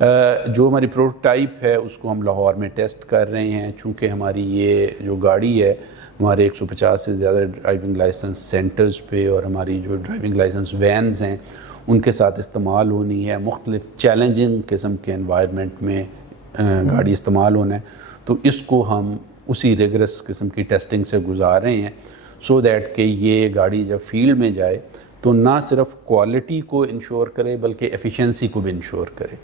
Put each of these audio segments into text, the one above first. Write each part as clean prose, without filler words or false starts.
جو ہماری پروٹوٹائپ ہے اس کو ہم لاہور میں ٹیسٹ کر رہے ہیں. چونکہ ہماری یہ جو گاڑی ہے ہمارے 150 سے زیادہ ڈرائیونگ لائسنس سینٹرز پہ اور ہماری جو ڈرائیونگ لائسنس وینز ہیں ان کے ساتھ استعمال ہونی ہے. مختلف چیلنجنگ قسم کے انوائرمنٹ میں گاڑی استعمال ہونا ہے, تو اس کو ہم اسی ریگرس قسم کی ٹیسٹنگ سے گزار رہے ہیں سو دیٹ کہ یہ گاڑی جب فیلڈ میں جائے تو نہ صرف کوالٹی کو انشور کرے بلکہ ایفیشنسی کو بھی انشور کرے.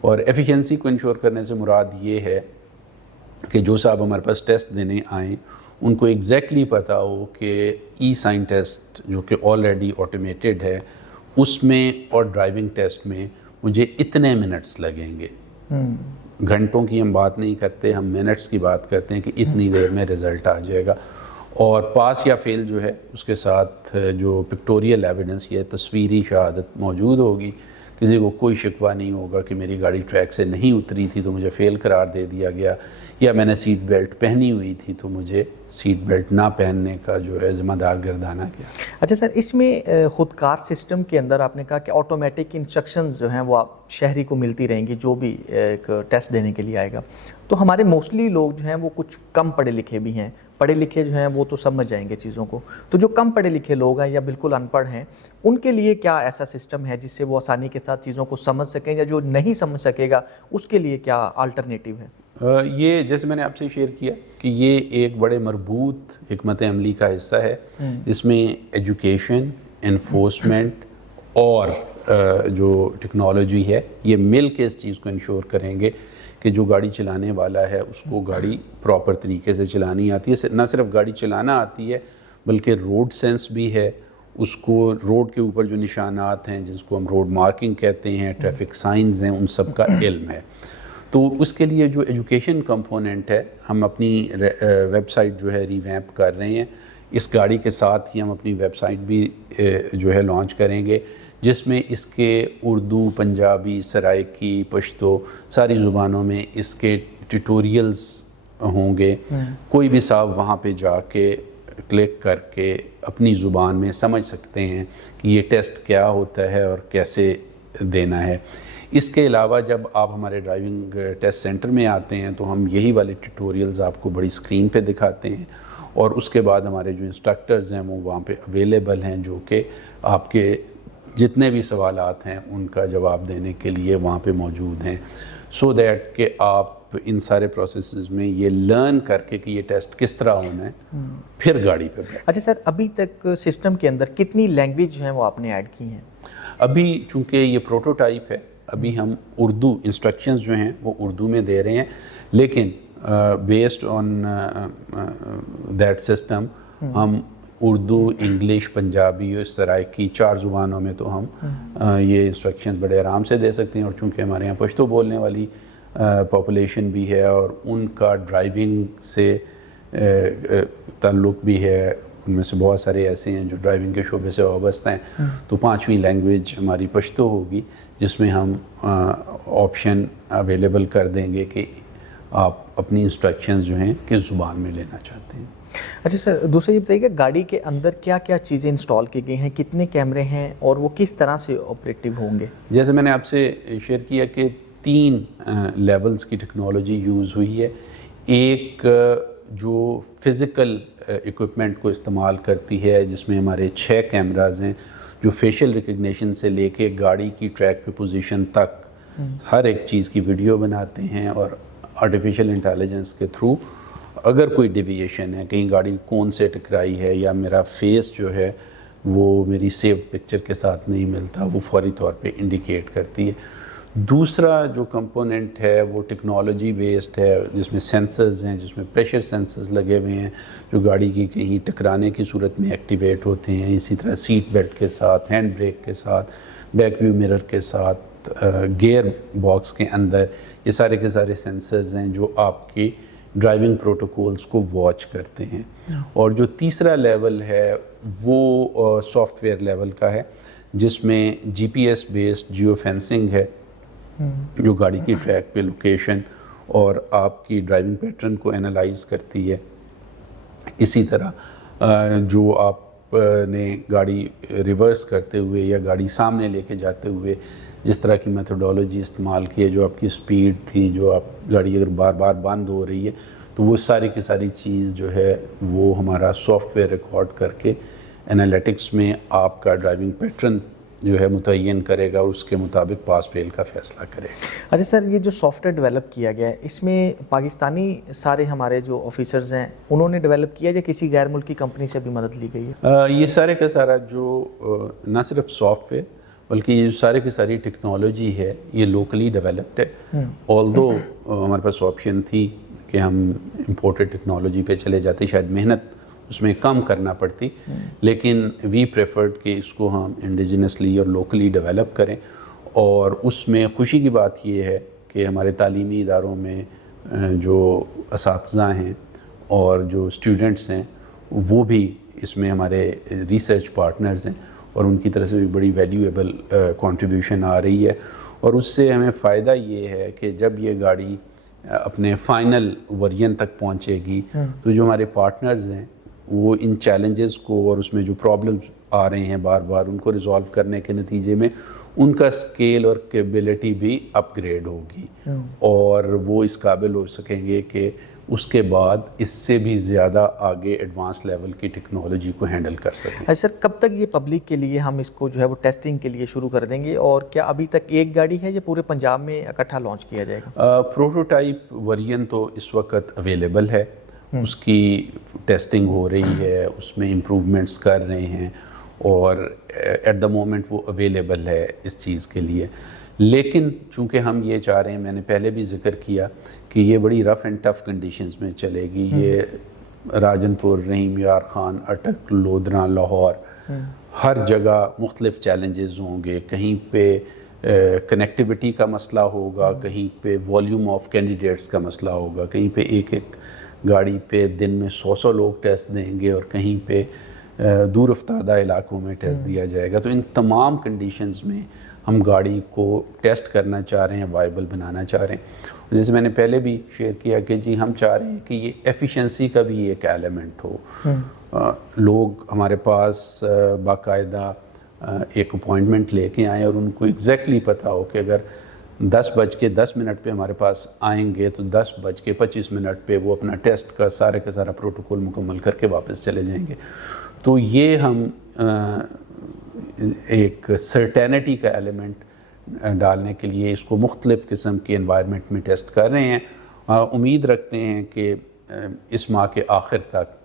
اور ایفیشنسی کو انشور کرنے سے مراد یہ ہے کہ جو صاحب ہمارے پاس ٹیسٹ دینے آئیں ان کو ایگزیکٹلی پتہ ہو کہ ای سائن ٹیسٹ جو کہ آلریڈی آٹومیٹڈ ہے اس میں اور ڈرائیونگ ٹیسٹ میں مجھے اتنے منٹس لگیں گے. گھنٹوں کی ہم بات نہیں کرتے, ہم منٹس کی بات کرتے ہیں کہ اتنی دیر میں رزلٹ آ جائے گا. اور پاس یا فیل جو ہے اس کے ساتھ جو پکٹوریل ایویڈنس یہ تصویری شہادت موجود ہوگی. کسی کو کوئی شکوہ نہیں ہوگا کہ میری گاڑی ٹریک سے نہیں اتری تھی تو مجھے فیل قرار دے دیا گیا, یا میں نے سیٹ بیلٹ پہنی ہوئی تھی تو مجھے سیٹ بیلٹ نہ پہننے کا جو ہے ذمہ دار گردانا گیا. اچھا سر, اس میں خودکار سسٹم کے اندر آپ نے کہا کہ آٹومیٹک انسٹرکشنز جو ہیں وہ آپ شہری کو ملتی رہیں گی جو بھی ایک ٹیسٹ دینے کے لیے آئے گا. تو ہمارے موسٹلی لوگ جو ہیں وہ کچھ کم پڑھے لکھے بھی ہیں, پڑھے لکھے جو ہیں وہ تو سمجھ جائیں گے چیزوں کو, تو جو کم پڑھے لکھے لوگ ہیں یا بالکل ان پڑھ ہیں ان کے لیے کیا ایسا سسٹم ہے جس سے وہ آسانی کے ساتھ چیزوں کو سمجھ سکیں, یا جو نہیں سمجھ سکے گا اس کے لیے کیا آلٹرنیٹیو ہے؟ یہ جیسے میں نے آپ سے شیئر کیا کہ یہ ایک بڑے مربوط حکمت عملی کا حصہ ہے جس میں ایجوکیشن, انفورسمنٹ اور جو ٹیکنالوجی ہے یہ مل کے اس چیز کو انشور کریں گے کہ جو گاڑی چلانے والا ہے اس کو گاڑی پراپر طریقے سے چلانی آتی ہے. نہ صرف گاڑی چلانا آتی ہے بلکہ روڈ سینس بھی ہے, اس کو روڈ کے اوپر جو نشانات ہیں جس کو ہم روڈ مارکنگ کہتے ہیں, ٹریفک سائنز ہیں, ان سب کا علم ہے. تو اس کے لیے جو ایجوکیشن کمپوننٹ ہے ہم اپنی ویب سائٹ جو ہے ریویمپ کر رہے ہیں. اس گاڑی کے ساتھ ہی ہم اپنی ویب سائٹ بھی جو ہے لانچ کریں گے جس میں اس کے اردو, پنجابی, سرائکی, پشتو ساری زبانوں میں اس کے ٹیوٹوریلز ہوں گے. کوئی بھی صاحب وہاں پہ جا کے کلک کر کے اپنی زبان میں سمجھ سکتے ہیں کہ یہ ٹیسٹ کیا ہوتا ہے اور کیسے دینا ہے. اس کے علاوہ جب آپ ہمارے ڈرائیونگ ٹیسٹ سینٹر میں آتے ہیں تو ہم یہی والے ٹیوٹوریلز آپ کو بڑی اسکرین پہ دکھاتے ہیں, اور اس کے بعد ہمارے جو انسٹرکٹرز ہیں وہ وہاں پہ اویلیبل ہیں جو کہ آپ کے جتنے بھی سوالات ہیں ان کا جواب دینے کے لیے وہاں پہ موجود ہیں, سو دیٹ کہ آپ ان سارے پروسیسز میں یہ لرن کر کے کہ یہ ٹیسٹ کس طرح ہونا ہے پھر گاڑی پہ بیٹھ. اچھا سر, ابھی تک سسٹم کے اندر کتنی لینگویج جو ہیں وہ آپ نے ایڈ کی ہیں؟ ابھی چونکہ یہ پروٹوٹائپ ہے ابھی ہم اردو انسٹرکشنز جو ہیں وہ اردو میں دے رہے ہیں, لیکن بیسڈ آن دیٹ سسٹم ہم اردو, انگلش, پنجابی اور سرائکی 4 زبانوں میں تو ہم یہ انسٹرکشنز بڑے آرام سے دے سکتے ہیں. اور چونکہ ہمارے یہاں پشتو بولنے والی پاپولیشن بھی ہے اور ان کا ڈرائیونگ سے تعلق بھی ہے, ان میں سے بہت سارے ایسے ہیں جو ڈرائیونگ کے شعبے سے وابستہ ہیں, تو 5ویں لینگویج ہماری پشتو ہوگی جس میں ہم آپشن اویلیبل کر دیں گے کہ آپ اپنی انسٹرکشنز جو ہیں کس زبان میں لینا چاہتے ہیں. اچھا سر, دوسرا یہ بتائیے کہ گاڑی کے اندر کیا کیا چیزیں انسٹال کی گئی ہیں, کتنے کیمرے ہیں اور وہ کس طرح سے آپریٹیو ہوں گے؟ جیسے میں نے آپ سے شیئر کیا کہ 3 لیولز کی ٹیکنالوجی یوز ہوئی ہے. ایک جو فزیکل ایکوپمنٹ کو استعمال کرتی ہے جس میں ہمارے 6 کیمراز ہیں جو فیشل ریکگنیشن سے لے کے گاڑی کی ٹریک پہ پوزیشن تک ہر ایک چیز کی ویڈیو بناتے ہیں, اور آرٹیفیشیل انٹیلیجنس کے تھرو اگر کوئی ڈیویشن ہے, کہیں گاڑی کون سے ٹکرائی ہے یا میرا فیس جو ہے وہ میری سیو پکچر کے ساتھ نہیں ملتا, وہ فوری طور پہ انڈیکیٹ کرتی ہے. دوسرا جو کمپوننٹ ہے وہ ٹیکنالوجی بیسڈ ہے جس میں سینسرز ہیں, جس میں پریشر سینسرز لگے ہوئے ہیں جو گاڑی کی کہیں ٹکرانے کی صورت میں ایکٹیویٹ ہوتے ہیں. اسی طرح سیٹ بیلٹ کے ساتھ, ہینڈ بریک کے ساتھ, بیک ویو مرر کے ساتھ, گیئر باکس کے اندر, یہ سارے کے سارے سینسرز ہیں جو آپ کی ڈرائیونگ پروٹوکولز کو واچ کرتے ہیں. اور جو تیسرا لیول ہے وہ سافٹ ویئر لیول کا ہے جس میں G P S based geo fencing ہے جو گاڑی کی ٹریک پہ لوکیشن اور آپ کی ڈرائیونگ پیٹرن کو انالائز کرتی ہے. اسی طرح جو آپ نے گاڑی ریورس کرتے ہوئے یا گاڑی سامنے لے کے جاتے ہوئے جس طرح کی میتھڈولوجی استعمال کی ہے, جو آپ کی سپیڈ تھی, جو آپ گاڑی اگر بار بار بند ہو رہی ہے تو وہ ساری کی ساری چیز جو ہے وہ ہمارا سافٹ ویئر ریکارڈ کر کے انالیٹکس میں آپ کا ڈرائیونگ پیٹرن جو ہے متعین کرے گا, اس کے مطابق پاس فیل کا فیصلہ کرے گا. اچھا سر, یہ جو سافٹ ویئر ڈیولپ کیا گیا ہے اس میں پاکستانی سارے ہمارے جو آفیسرز ہیں انہوں نے ڈیولپ کیا یا کسی غیر ملکی کمپنی سے بھی مدد لی گئی ہے؟ یہ سارے کا سارا جو نہ صرف سافٹ ویئر بلکہ یہ جو سارے کی ساری ٹیکنالوجی ہے یہ لوکلی ڈیولپڈ ہے. آلدو ہمارے پاس آپشن تھی کہ ہم امپورٹڈ ٹیکنالوجی پہ چلے جاتے, شاید محنت اس میں کم کرنا پڑتی, لیکن وی پریفرڈ کہ اس کو ہم انڈیجنسلی اور لوکلی ڈیولپ کریں. اور اس میں خوشی کی بات یہ ہے کہ ہمارے تعلیمی اداروں میں جو اساتذہ ہیں اور جو اسٹوڈنٹس ہیں وہ بھی اس میں ہمارے ریسرچ پارٹنرز ہیں, اور ان کی طرف سے بھی بڑی ویلیویبل کنٹریبیوشن آ رہی ہے. اور اس سے ہمیں فائدہ یہ ہے کہ جب یہ گاڑی اپنے فائنل ورژن تک پہنچے گی تو جو ہمارے پارٹنرز ہیں وہ ان چیلنجز کو اور اس میں جو پرابلمز آ رہے ہیں بار بار ان کو ریزالو کرنے کے نتیجے میں ان کا اسکیل اور کیپیبلٹی بھی اپ گریڈ ہوگی, اور وہ اس قابل ہو سکیں گے کہ اس کے بعد اس سے بھی زیادہ آگے ایڈوانس لیول کی ٹیکنالوجی کو ہینڈل کر سکیں. سر کب تک یہ پبلک کے لیے ہم اس کو جو ہے وہ ٹیسٹنگ کے لیے شروع کر دیں گے, اور کیا ابھی تک ایک گاڑی ہے یا پورے پنجاب میں اکٹھا لانچ کیا جائے گا؟ پروٹوٹائپ ورژن تو اس وقت اویلیبل ہے, اس کی ٹیسٹنگ ہو رہی ہے, اس میں امپروومنٹس کر رہے ہیں, اور ایٹ دا مومنٹ وہ اویلیبل ہے اس چیز کے لیے. لیکن چونکہ ہم یہ چاہ رہے ہیں, میں نے پہلے بھی ذکر کیا کہ یہ بڑی رف اینڈ ٹف کنڈیشنز میں چلے گی. یہ راجن پور, رحیم یار خان, اٹک, لودھراں, لاہور, ہر جگہ مختلف چیلنجز ہوں گے. کہیں پہ کنیکٹیوٹی کا مسئلہ ہوگا, کہیں پہ والیوم آف کینڈیڈیٹس کا مسئلہ ہوگا, کہیں پہ ایک گاڑی پہ دن میں 100 لوگ ٹیسٹ دیں گے, اور کہیں پہ دور افتادہ علاقوں میں ٹیسٹ دیا جائے گا. تو ان تمام کنڈیشنز میں ہم گاڑی کو ٹیسٹ کرنا چاہ رہے ہیں, وائبل بنانا چاہ رہے ہیں. جیسے میں نے پہلے بھی شیئر کیا کہ جی ہم چاہ رہے ہیں کہ یہ ایفیشنسی کا بھی ایک ایلیمنٹ ہو. لوگ ہمارے پاس باقاعدہ ایک اپوائنٹمنٹ لے کے آئیں اور ان کو ایگزیکٹلی پتہ ہو کہ اگر 10:10 پہ ہمارے پاس آئیں گے تو 10:25 پہ وہ اپنا ٹیسٹ کا سارا پروٹوکول مکمل کر کے واپس چلے جائیں گے. تو یہ ہم ایک سرٹینٹی کا ایلیمنٹ ڈالنے کے لیے اس کو مختلف قسم کے انوائرمنٹ میں ٹیسٹ کر رہے ہیں. امید رکھتے ہیں کہ اس ماہ کے آخر تک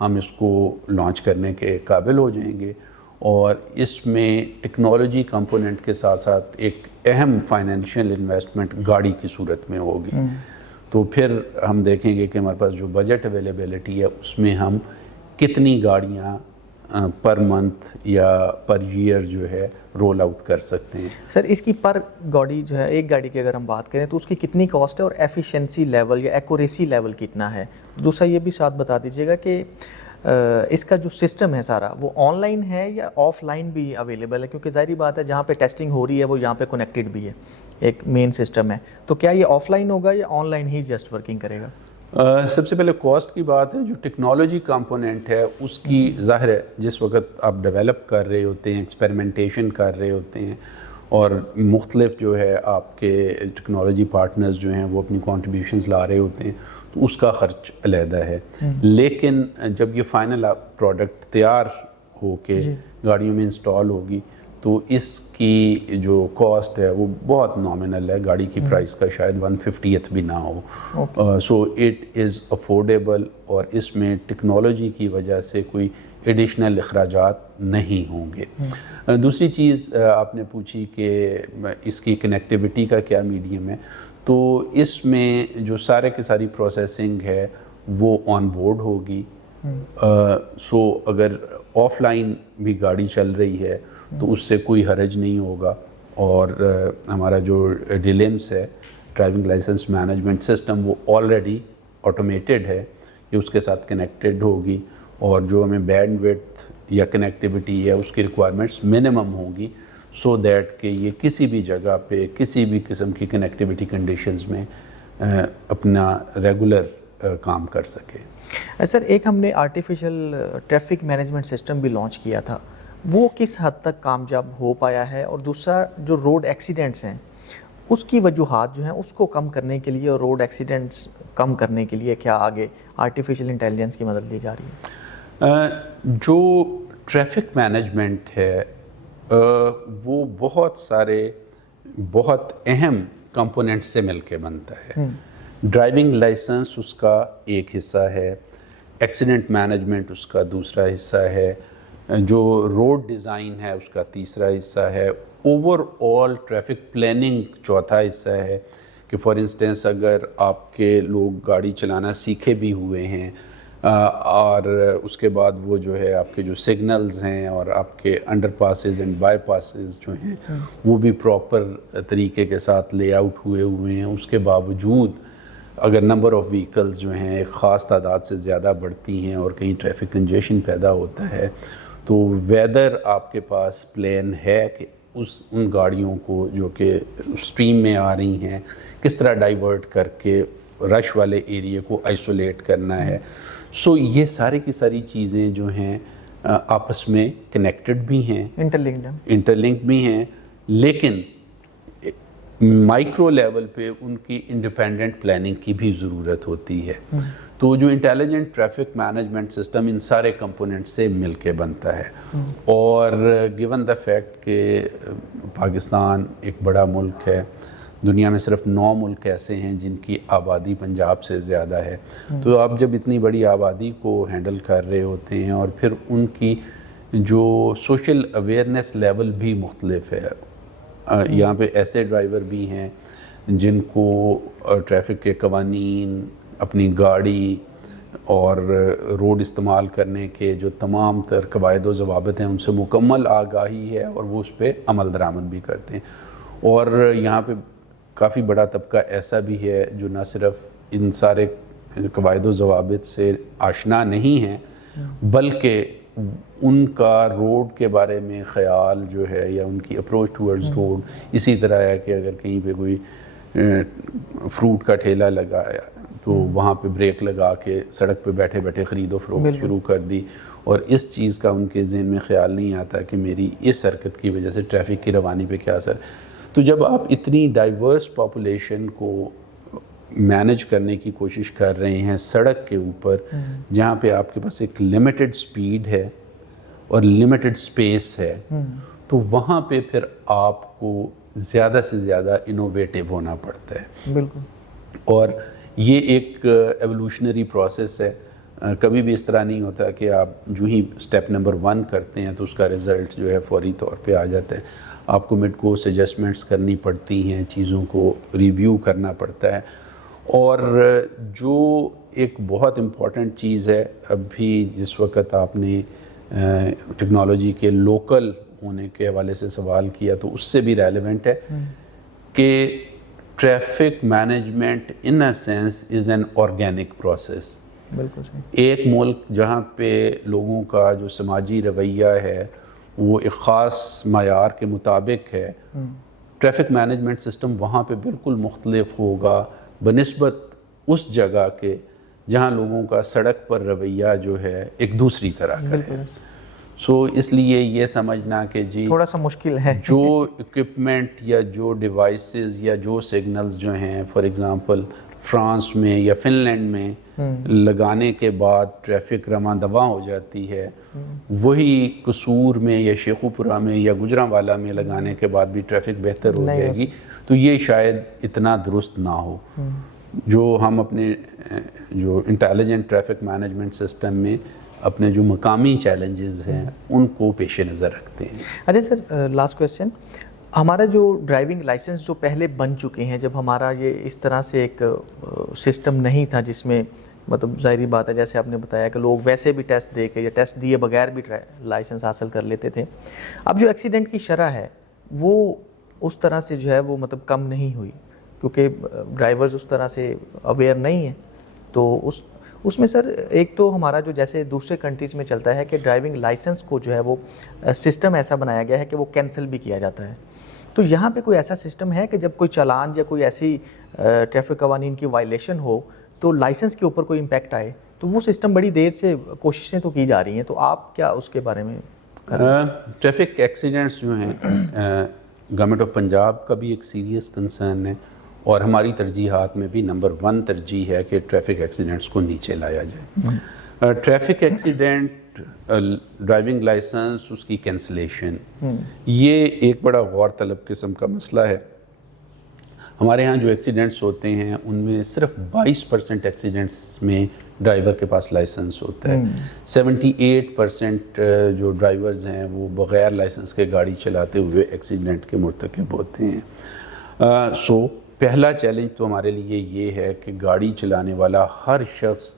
ہم اس کو لانچ کرنے کے قابل ہو جائیں گے, اور اس میں ٹیکنالوجی کمپوننٹ کے ساتھ ساتھ ایک اہم فائنینشیل انویسٹمنٹ گاڑی کی صورت میں ہوگی. تو پھر ہم دیکھیں گے کہ ہمارے پاس جو بجٹ اویلیبلٹی ہے اس میں ہم کتنی گاڑیاں پر منتھ یا پر ایئر جو ہے رول آؤٹ کر سکتے ہیں. سر اس کی پر گاڑی جو ہے, ایک گاڑی کی اگر ہم بات کریں تو اس کی کتنی کاسٹ ہے, اور ایفیشنسی لیول یا ایکوریسی لیول کتنا ہے؟ دوسرا یہ بھی ساتھ بتا دیجیے گا کہ اس کا جو سسٹم ہے سارا وہ آن لائن ہے یا آف لائن بھی اویلیبل ہے, کیونکہ ظاہری بات ہے جہاں پہ ٹیسٹنگ ہو رہی ہے وہ یہاں پہ کنیکٹڈ بھی ہے, ایک مین سسٹم ہے. تو کیا یہ آف لائن ہوگا یا on line he just working کرے گا؟ سب سے پہلے کاسٹ کی بات ہے. جو ٹیکنالوجی کمپوننٹ ہے اس کی ظاہر ہے جس وقت آپ ڈیولپ کر رہے ہوتے ہیں, ایکسپیریمنٹیشن کر رہے ہوتے ہیں, اور مختلف جو ہے آپ کے ٹیکنالوجی پارٹنرز جو ہیں وہ اپنی کنٹریبیوشنز لا رہے ہوتے ہیں, تو اس کا خرچ علیحدہ ہے. لیکن جب یہ فائنل پروڈکٹ تیار ہو کے گاڑیوں میں انسٹال ہوگی تو اس کی جو کاسٹ ہے وہ بہت نامنل ہے. گاڑی کی پرائس کا شاید 1/50 بھی نہ ہو. سو اٹ از افورڈیبل, اور اس میں ٹیکنالوجی کی وجہ سے کوئی ایڈیشنل اخراجات نہیں ہوں گے. دوسری چیز آپ نے پوچھی کہ اس کی کنیکٹیوٹی کا کیا میڈیم ہے. تو اس میں جو ساری پروسیسنگ ہے وہ آن بورڈ ہوگی. سو اگر آف لائن بھی گاڑی چل رہی ہے تو اس سے کوئی حرج نہیں ہوگا. اور ہمارا جو ڈیلیمس ہے, ڈرائیونگ لائسنس مینجمنٹ سسٹم, وہ آلریڈی آٹومیٹڈ ہے, یہ اس کے ساتھ کنیکٹڈ ہوگی, اور جو ہمیں بینڈ وڈتھ یا کنیکٹیوٹی ہے اس کی ریکوائرمنٹس منیمم ہوں گی, سو دیٹ کہ یہ کسی بھی جگہ پہ کسی بھی قسم کی کنیکٹیوٹی کنڈیشنز میں اپنا ریگولر کام کر سکے. سر ایک ہم نے آرٹیفیشل ٹریفک مینجمنٹ سسٹم بھی لانچ کیا تھا, وہ کس حد تک کامیاب ہو پایا ہے؟ اور دوسرا جو روڈ ایکسیڈنٹس ہیں اس کی وجوہات جو ہیں اس کو کم کرنے کے لیے اور روڈ ایکسیڈنٹس کم کرنے کے لیے کیا آگے آرٹیفیشیل انٹیلیجنس کی مدد لی جا رہی ہے؟ جو ٹریفک مینجمنٹ ہے وہ بہت سارے بہت اہم کمپوننٹ سے مل کے بنتا ہے. ڈرائیونگ لائسنس اس کا ایک حصہ ہے, ایکسیڈنٹ مینجمنٹ اس کا دوسرا حصہ ہے, جو روڈ ڈیزائن ہے اس کا تیسرا حصہ ہے, اوور آل ٹریفک پلاننگ چوتھا حصہ ہے کہ فار انسٹنس اگر آپ کے لوگ گاڑی چلانا سیکھے بھی ہوئے ہیں اور اس کے بعد وہ جو ہے آپ کے جو سگنلز ہیں اور آپ کے under passes and by passes جو ہیں وہ بھی پراپر طریقے کے ساتھ لے آؤٹ ہوئے ہیں, اس کے باوجود اگر نمبر آف وہیکلز جو ہیں ایک خاص تعداد سے زیادہ بڑھتی ہیں اور کہیں ٹریفک کنجیشن پیدا ہوتا ہے تو ویدر آپ کے پاس پلان ہے کہ ان گاڑیوں کو جو کہ اسٹریم میں آ رہی ہیں کس طرح ڈائیورٹ کر کے رش والے ایریے کو آئسولیٹ کرنا ہے. سو یہ ساری کی ساری چیزیں جو ہیں آپس میں کنیکٹڈ بھی ہیں, انٹرلنک بھی ہیں, لیکن مائکرو لیول پہ ان کی انڈیپینڈنٹ پلاننگ کی بھی ضرورت ہوتی ہے. تو جو انٹیلیجنٹ ٹریفک مینجمنٹ سسٹم ان سارے کمپوننٹ سے مل کے بنتا ہے, اور گیون دا فیکٹ کہ پاکستان ایک بڑا ملک ہے, دنیا میں صرف 9 ملک ایسے ہیں جن کی آبادی پنجاب سے زیادہ ہے, تو آپ جب اتنی بڑی آبادی کو ہینڈل کر رہے ہوتے ہیں اور پھر ان کی جو سوشل اویئرنیس لیول بھی مختلف ہے. یہاں پہ ایسے ڈرائیور بھی ہیں جن کو ٹریفک کے قوانین, اپنی گاڑی اور روڈ استعمال کرنے کے جو تمام تر قواعد و ضوابط ہیں ان سے مکمل آگاہی ہے اور وہ اس پہ عمل درآمد بھی کرتے ہیں. اور یہاں پہ کافی بڑا طبقہ ایسا بھی ہے جو نہ صرف ان سارے قواعد و ضوابط سے آشنا نہیں ہیں بلکہ ان کا روڈ کے بارے میں خیال جو ہے یا ان کی اپروچ ٹورڈز روڈ اسی طرح ہے کہ اگر کہیں پہ کوئی فروٹ کا ٹھیلا لگایا تو وہاں پہ بریک لگا کے سڑک پہ بیٹھے بیٹھے خرید و فروخت شروع کر دی, اور اس چیز کا ان کے ذہن میں خیال نہیں آتا کہ میری اس حرکت کی وجہ سے ٹریفک کی روانی پہ کیا اثر. تو جب آپ اتنی ڈائیورس پاپولیشن کو مینج کرنے کی کوشش کر رہے ہیں سڑک کے اوپر جہاں پہ آپ کے پاس ایک لمیٹڈ سپیڈ ہے اور لمیٹڈ سپیس ہے, تو وہاں پہ پھر آپ کو زیادہ سے زیادہ انوویٹیو ہونا پڑتا ہے. بالکل. اور یہ ایک ایوولوشنری پروسیس ہے. کبھی بھی اس طرح نہیں ہوتا کہ آپ جو ہی سٹیپ نمبر 1 کرتے ہیں تو اس کا رزلٹ جو ہے فوری طور پہ آ جاتا ہے. آپ کو مڈ کورس ایڈجسٹمنٹس کرنی پڑتی ہیں, چیزوں کو ریویو کرنا پڑتا ہے. اور جو ایک بہت امپورٹنٹ چیز ہے, اب بھی جس وقت آپ نے ٹیکنالوجی کے لوکل ہونے کے حوالے سے سوال کیا تو اس سے بھی ریلیونٹ ہے کہ traffic management in a sense is an organic process. بالکل. ایک ملک جہاں پہ لوگوں کا جو سماجی رویہ ہے وہ ایک خاص معیار کے مطابق ہے, ٹریفک مینجمنٹ سسٹم وہاں پہ بالکل مختلف ہوگا بنسبت اس جگہ کے جہاں لوگوں کا سڑک پر رویہ جو ہے ایک دوسری طرح کا ہے. سو اس لیے یہ سمجھنا کہ جی تھوڑا سا مشکل ہے جو اکوپمنٹ یا جو ڈیوائسز یا جو سگنلز جو ہیں فار ایگزامپل فرانس میں یا فن لینڈ میں لگانے کے بعد ٹریفک رواں دواں ہو جاتی ہے, وہی قصور میں یا شیخوپورہ میں یا گجرانوالہ میں لگانے کے بعد بھی ٹریفک بہتر ہو جائے گی, تو یہ شاید اتنا درست نہ ہو. جو ہم اپنے جو انٹیلیجنٹ ٹریفک مینجمنٹ سسٹم میں اپنے جو مقامی چیلنجز ہیں ان کو پیش نظر رکھتے ہیں. اچھا سر, لاسٹ کویسچن, ہمارا جو ڈرائیونگ لائسنس جو پہلے بن چکے ہیں, جب ہمارا یہ اس طرح سے ایک سسٹم نہیں تھا جس میں مطلب ظاہری بات ہے جیسے آپ نے بتایا کہ لوگ ویسے بھی ٹیسٹ دے کے یا ٹیسٹ دیے بغیر بھی لائسنس حاصل کر لیتے تھے, اب جو ایکسیڈنٹ کی شرح ہے وہ اس طرح سے جو ہے وہ مطلب کم نہیں ہوئی کیونکہ ڈرائیورز اس طرح سے اویئر نہیں ہیں. تو اس میں سر ایک تو ہمارا جو جیسے دوسرے کنٹریز میں چلتا ہے کہ ڈرائیونگ لائسنس کو جو ہے وہ سسٹم ایسا بنایا گیا ہے کہ وہ کینسل بھی کیا جاتا ہے, تو یہاں پہ کوئی ایسا سسٹم ہے کہ جب کوئی چالان یا کوئی ایسی ٹریفک قوانین کی وائلیشن ہو تو لائسنس کے اوپر کوئی امپیکٹ آئے, تو وہ سسٹم بڑی دیر سے کوششیں تو کی جا رہی ہیں, تو آپ کیا اس کے بارے میں ٹریفک ایکسیڈنٹس جو ہیں گورنمنٹ آف پنجاب کا بھی ایک سیریس کنسرن ہے، اور ہماری ترجیحات میں بھی نمبر 1 ترجیح ہے کہ ٹریفک ایکسیڈنٹس کو نیچے لایا جائے۔ ٹریفک ایکسیڈنٹ، ڈرائیونگ لائسنس، اس کی کینسلیشن، یہ ایک بڑا غور طلب قسم کا مسئلہ ہے۔ ہمارے ہاں جو ایکسیڈنٹس ہوتے ہیں ان میں صرف 22% ایکسیڈنٹس میں ڈرائیور کے پاس لائسنس ہوتا ہے، 78% جو ڈرائیورز ہیں وہ بغیر لائسنس کے گاڑی چلاتے ہوئے ایکسیڈنٹ کے مرتکب ہوتے ہیں۔ سو پہلا چیلنج تو ہمارے لیے یہ ہے کہ گاڑی چلانے والا ہر شخص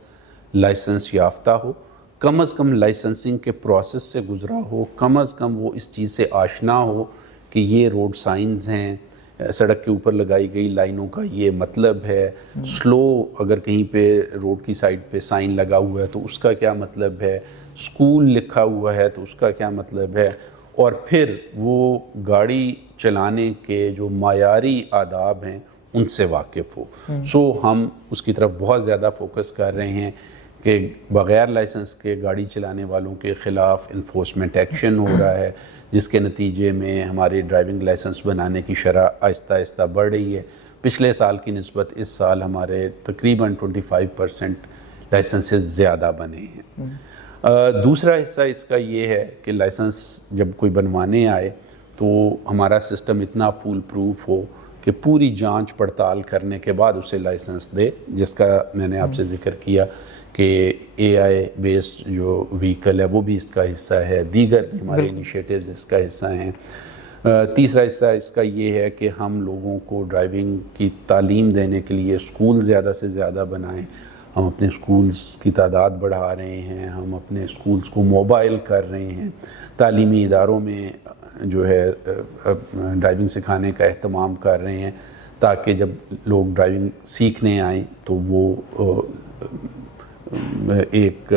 لائسنس یافتہ ہو، کم از کم لائسنسنگ کے پروسیس سے گزرا ہو، کم از کم وہ اس چیز سے آشنا ہو کہ یہ روڈ سائنز ہیں، سڑک کے اوپر لگائی گئی لائنوں کا یہ مطلب ہے، سلو اگر کہیں پہ روڈ کی سائڈ پہ سائن لگا ہوا ہے تو اس کا کیا مطلب ہے، اسکول لکھا ہوا ہے تو اس کا کیا مطلب ہے، اور پھر وہ گاڑی چلانے کے جو معیاری آداب ہیں ان سے واقف ہو۔ سو ہم اس کی طرف بہت زیادہ فوکس کر رہے ہیں کہ بغیر لائسنس کے گاڑی چلانے والوں کے خلاف انفورسمنٹ ایکشن ہو رہا ہے، جس کے نتیجے میں ہماری ڈرائیونگ لائسنس بنانے کی شرح آہستہ آہستہ بڑھ رہی ہے۔ پچھلے سال کی نسبت اس سال ہمارے تقریباً 25% لائسنسز زیادہ بنے ہیں۔ دوسرا حصہ اس کا یہ ہے کہ لائسنس جب کوئی بنوانے آئے تو ہمارا سسٹم اتنا فول پروف ہو کہ پوری جانچ پڑتال کرنے کے بعد اسے لائسنس دے، جس کا میں نے آپ سے ذکر کیا کہ اے آئی بیسڈ جو وہیکل ہے وہ بھی اس کا حصہ ہے، دیگر بھی ہمارے انیشیٹیوز اس کا حصہ ہیں۔ تیسرا حصہ اس کا یہ ہے کہ ہم لوگوں کو ڈرائیونگ کی تعلیم دینے کے لیے اسکول زیادہ سے زیادہ بنائیں۔ ہم اپنے اسکولز کی تعداد بڑھا رہے ہیں، ہم اپنے اسکولز کو موبائل کر رہے ہیں، تعلیمی اداروں میں جو ہے ڈرائیونگ سکھانے کا اہتمام کر رہے ہیں تاکہ جب لوگ ڈرائیونگ سیکھنے آئیں تو وہ ایک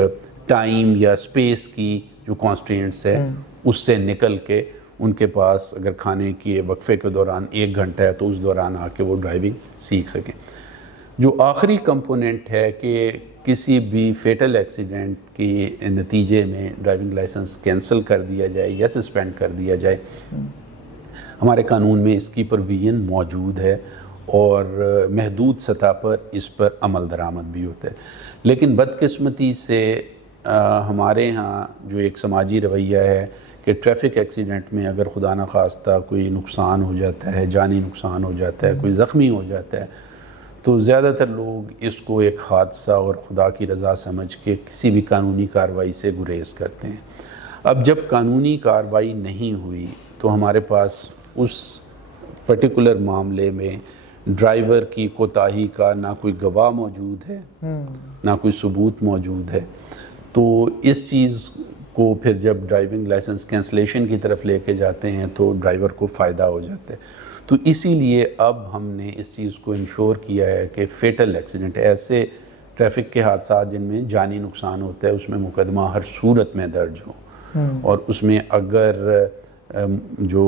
ٹائم یا اسپیس کی جو کانسٹرینٹس ہے اس سے نکل کے ان کے پاس اگر کھانے کی وقفے کے دوران 1 گھنٹہ ہے تو اس دوران آ کے وہ ڈرائیونگ سیکھ سکیں۔ جو آخری کمپوننٹ ہے کہ کسی بھی فیٹل ایکسیڈنٹ کے نتیجے میں ڈرائیونگ لائسنس کینسل کر دیا جائے یا سسپینڈ کر دیا جائے، ہمارے قانون میں اس کی پروویژن موجود ہے اور محدود سطح پر اس پر عمل درآمد بھی ہوتا ہے۔ لیکن بدقسمتی سے ہمارے ہاں جو ایک سماجی رویہ ہے کہ ٹریفک ایکسیڈنٹ میں اگر خدا نخواستہ کوئی نقصان ہو جاتا ہے، جانی نقصان ہو جاتا ہے، کوئی زخمی ہو جاتا ہے، تو زیادہ تر لوگ اس کو ایک حادثہ اور خدا کی رضا سمجھ کے کسی بھی قانونی کارروائی سے گریز کرتے ہیں۔ اب جب قانونی کارروائی نہیں ہوئی تو ہمارے پاس اس پرٹیکولر معاملے میں ڈرائیور کی کوتاہی کا نہ کوئی گواہ موجود ہے، نہ کوئی ثبوت موجود ہے، تو اس چیز کو پھر جب ڈرائیونگ لائسنس کینسلیشن کی طرف لے کے جاتے ہیں تو ڈرائیور کو فائدہ ہو جاتا ہے۔ تو اسی لیے اب ہم نے اس چیز کو انشور کیا ہے کہ فیٹل ایکسیڈنٹ، ایسے ٹریفک کے حادثات جن میں جانی نقصان ہوتا ہے، اس میں مقدمہ ہر صورت میں درج ہو، اور اس میں اگر جو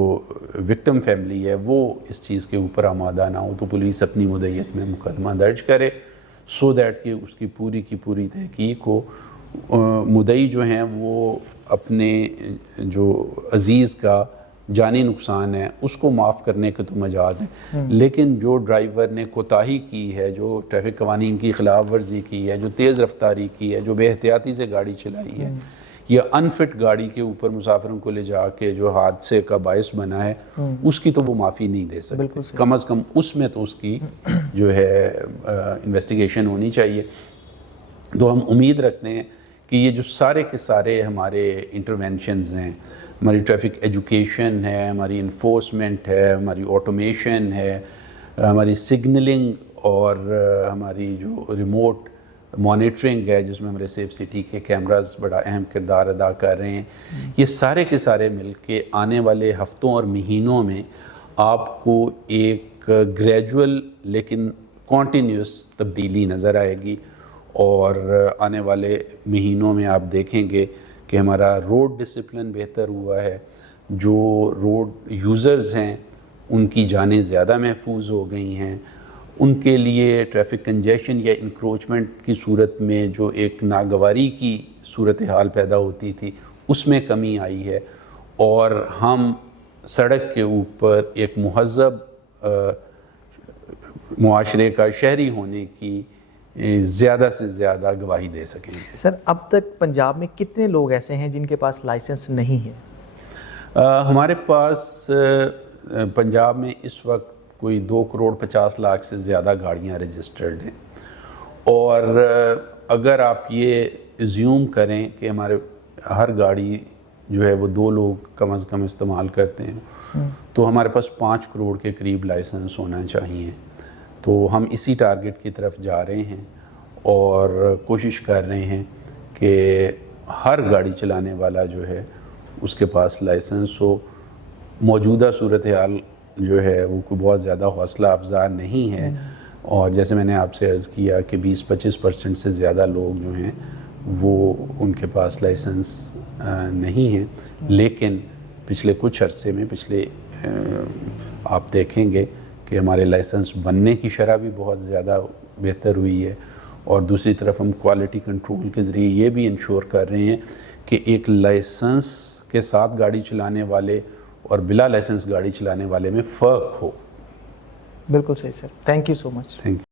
وکٹم فیملی ہے وہ اس چیز کے اوپر آمادہ نہ ہو تو پولیس اپنی مدعیت میں مقدمہ درج کرے، سو دیٹ کہ اس کی پوری تحقیق ہو، مدعی جو ہیں وہ اپنے جو عزیز کا جانی نقصان ہے اس کو معاف کرنے کے تو مجاز ہیں، لیکن جو ڈرائیور نے کوتاہی کی ہے، جو ٹریفک قوانین کی خلاف ورزی کی ہے، جو تیز رفتاری کی ہے، جو بے احتیاطی سے گاڑی چلائی ہے، یا انفٹ گاڑی کے اوپر مسافروں کو لے جا کے جو حادثے کا باعث بنا ہے، اس کی تو وہ معافی نہیں دے سکتے، کم از کم اس میں تو اس کی جو ہے انویسٹیگیشن ہونی چاہیے۔ تو ہم امید رکھتے ہیں کہ یہ جو سارے کے سارے ہمارے انٹرونشنز ہیں، ہماری ٹریفک ایجوکیشن ہے، ہماری انفورسمنٹ ہے، ہماری آٹومیشن ہے، ہماری سگنلنگ اور ہماری جو ریموٹ مانیٹرنگ ہے جس میں ہمارے سیف سٹی کے کیمراز بڑا اہم کردار ادا کر رہے ہیں، یہ سارے کے سارے مل کے آنے والے ہفتوں اور مہینوں میں آپ کو ایک گریجول لیکن کنٹینیوس تبدیلی نظر آئے گی، اور آنے والے مہینوں میں آپ دیکھیں گے کہ ہمارا روڈ ڈسپلن بہتر ہوا ہے، جو روڈ یوزرز ہیں ان کی جانیں زیادہ محفوظ ہو گئی ہیں، ان کے لیے ٹریفک کنجیشن یا انکروچمنٹ کی صورت میں جو ایک ناگواری کی صورتحال پیدا ہوتی تھی اس میں کمی آئی ہے، اور ہم سڑک کے اوپر ایک مہذب معاشرے کا شہری ہونے کی زیادہ سے زیادہ گواہی دے سکیں گے۔ سر اب تک پنجاب میں کتنے لوگ ایسے ہیں جن کے پاس لائسنس نہیں ہے؟ ہمارے پاس پنجاب میں اس وقت کوئی 2,50,00,000 سے زیادہ گاڑیاں رجسٹرڈ ہیں، اور اگر آپ یہ ایزیوم کریں کہ ہمارے ہر گاڑی جو ہے وہ 2 لوگ کم از کم استعمال کرتے ہیں، تو ہمارے پاس 5 کروڑ کے قریب لائسنس ہونا چاہیے۔ تو ہم اسی ٹارگٹ کی طرف جا رہے ہیں اور کوشش کر رہے ہیں کہ ہر گاڑی چلانے والا جو ہے اس کے پاس لائسنس ہو۔ موجودہ صورتحال جو ہے وہ کوئی بہت زیادہ حوصلہ افزا نہیں ہے، اور جیسے میں نے آپ سے عرض کیا کہ 20-25% سے زیادہ لوگ جو ہیں وہ ان کے پاس لائسنس نہیں ہیں، لیکن پچھلے کچھ عرصے میں آپ دیکھیں گے کہ ہمارے لائسنس بننے کی شرح بھی بہت زیادہ بہتر ہوئی ہے، اور دوسری طرف ہم کوالٹی کنٹرول کے ذریعے یہ بھی انشور کر رہے ہیں کہ ایک لائسنس کے ساتھ گاڑی چلانے والے اور بلا لائسنس گاڑی چلانے والے میں فرق ہو۔ بالکل صحیح sir, thank you so much. Thank you.